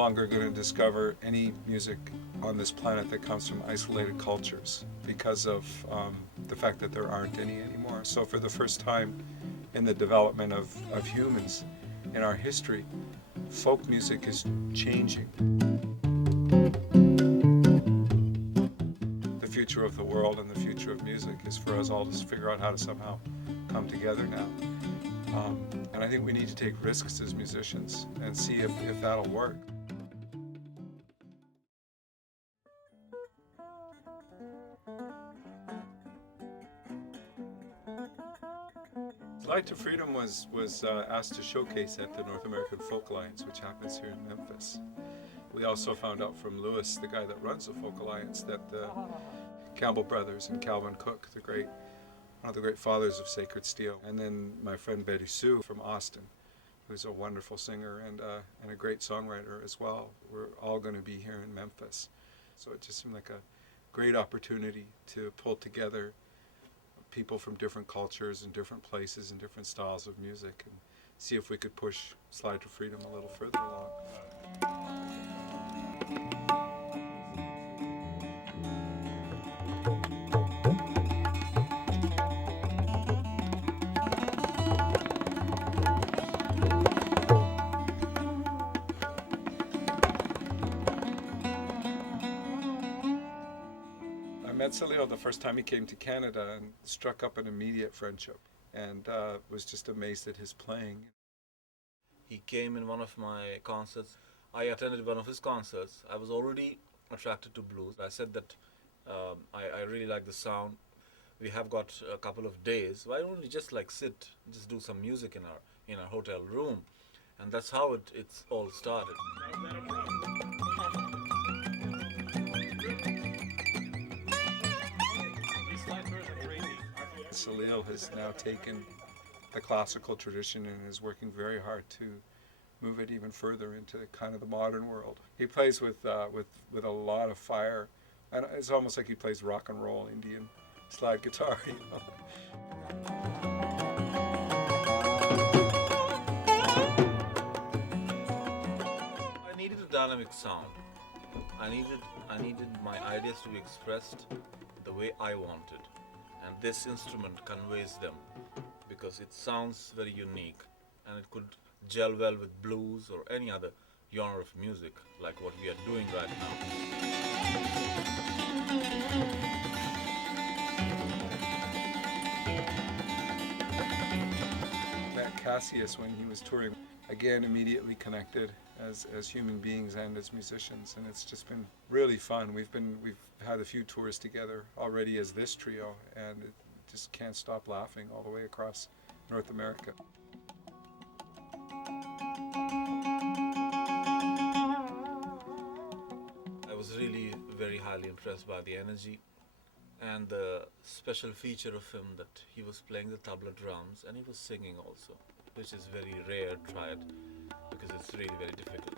longer going to discover any music on this planet that comes from isolated cultures because of the fact that there aren't any anymore. So for the first time in the development of humans in our history, folk music is changing. The future of the world and the future of music is for us all to figure out how to somehow come together now. And I think we need to take risks as musicians and see if that'll work. Slide to Freedom was asked to showcase at the North American Folk Alliance, which happens here in Memphis. We also found out from Lewis, the guy that runs the Folk Alliance, that the Campbell brothers and Calvin Cooke, one of the great fathers of Sacred Steel, and then my friend BettySoo from Austin, who's a wonderful singer and a great songwriter as well. We're all going to be here in Memphis. So it just seemed like a great opportunity to pull together people from different cultures and different places and different styles of music and see if we could push Slide to Freedom a little further along. I met Salil the first time he came to Canada and struck up an immediate friendship and was just amazed at his playing. He came in one of my concerts. I attended one of his concerts. I was already attracted to blues. I said that I really like the sound. We have got a couple of days. Why don't we just sit, just do some music in our hotel room? And that's how it's all started. Salil has now taken the classical tradition and is working very hard to move it even further into kind of the modern world. He plays with a lot of fire, and it's almost like he plays rock and roll Indian slide guitar. I needed a dynamic sound. I needed my ideas to be expressed the way I wanted. And this instrument conveys them because it sounds very unique and it could gel well with blues or any other genre of music like what we are doing right now. That Cassius, when he was touring, again immediately connected as human beings and as musicians, and it's just been really fun. We've had a few tours together already as this trio, and it just can't stop laughing all the way across North America. I was really very highly impressed by the energy and the special feature of him that he was playing the tabla drums and he was singing also, which is very rare, try it, because it's really very difficult.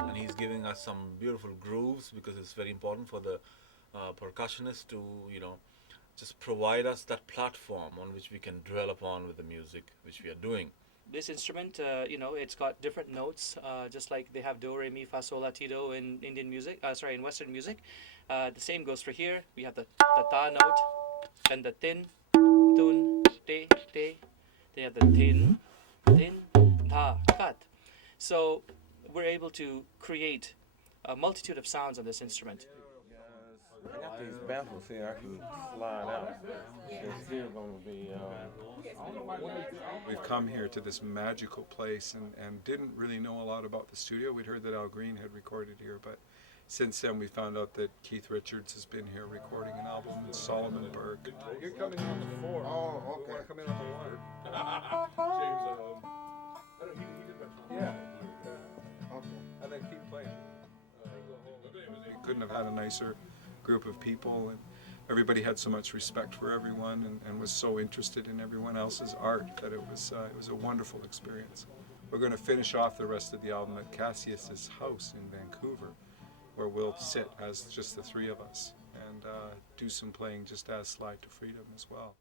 And he's giving us some beautiful grooves because it's very important for the percussionist to, just provide us that platform on which we can dwell upon with the music which we are doing. This instrument, it's got different notes, just like they have do, re, mi, fa, sol, la, ti, do in Indian music. In Western music. The same goes for here. We have the ta note and the tin, tun, te, te. They have the tin, dha, kat. So we're able to create a multitude of sounds on this instrument. I got these baffles here. I can slide out. It's still going to be. We've come here to this magical place and didn't really know a lot about the studio. We'd heard that Al Green had recorded here, but since then we found out that Keith Richards has been here recording an album, and Solomon Burke. You're coming in on the 4. Oh, okay. You want to come in on the 1? James, yeah. Okay. And then keep playing. We couldn't have had a nicer group of people, and everybody had so much respect for everyone and was so interested in everyone else's art that it was a wonderful experience. We're going to finish off the rest of the album at Cassius's house in Vancouver, where we'll sit as just the three of us and do some playing just as Slide to Freedom as well.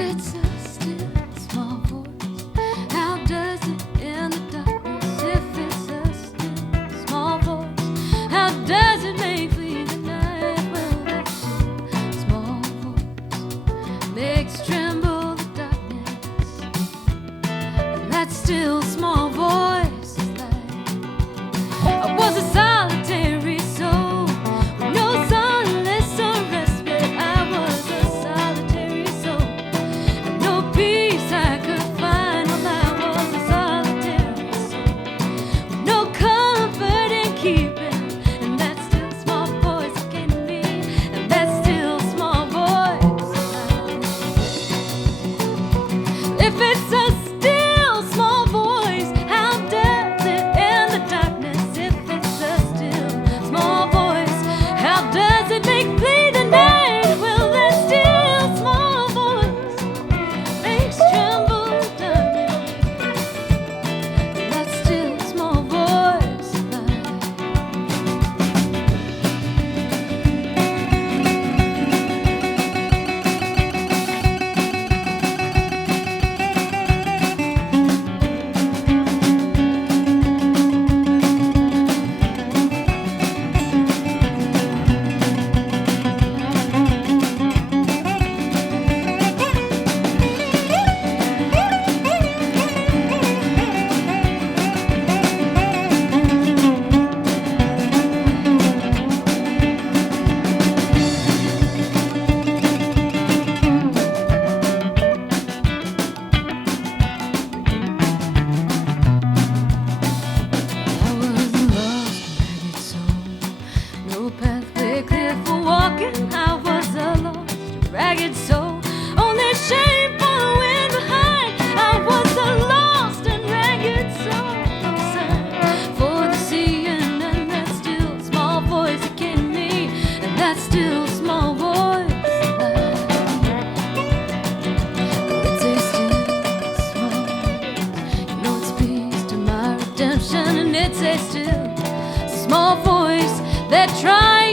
it's a still small voice, how does it in the darkness? If it's a still small voice, how does it make flee the night? Well, that still small voice makes tremble the darkness, and that still small voice is like I was a solitary soul with no solace or respite. I was a solitary soul and no peace I could find. Well, I was a solitary soul with no comfort in keeping, and that still small voice came to me, and that still small voice alive. If it's a still small voice, how does it in the darkness? If it's a still small voice, how does it make flee the night? Well, that still small voice makes tremble the darkness, and that still small voice alive. I was a lost and ragged soul, no pathway clear for walking. I was a lost and ragged soul, only shame for the wind behind. I was a lost and ragged soul, no sign for the seeing, and that still small voice that came to me, and that still small voice alive. It's a still small voice, you know it speaks to my redemption, and it's a still small voice that tries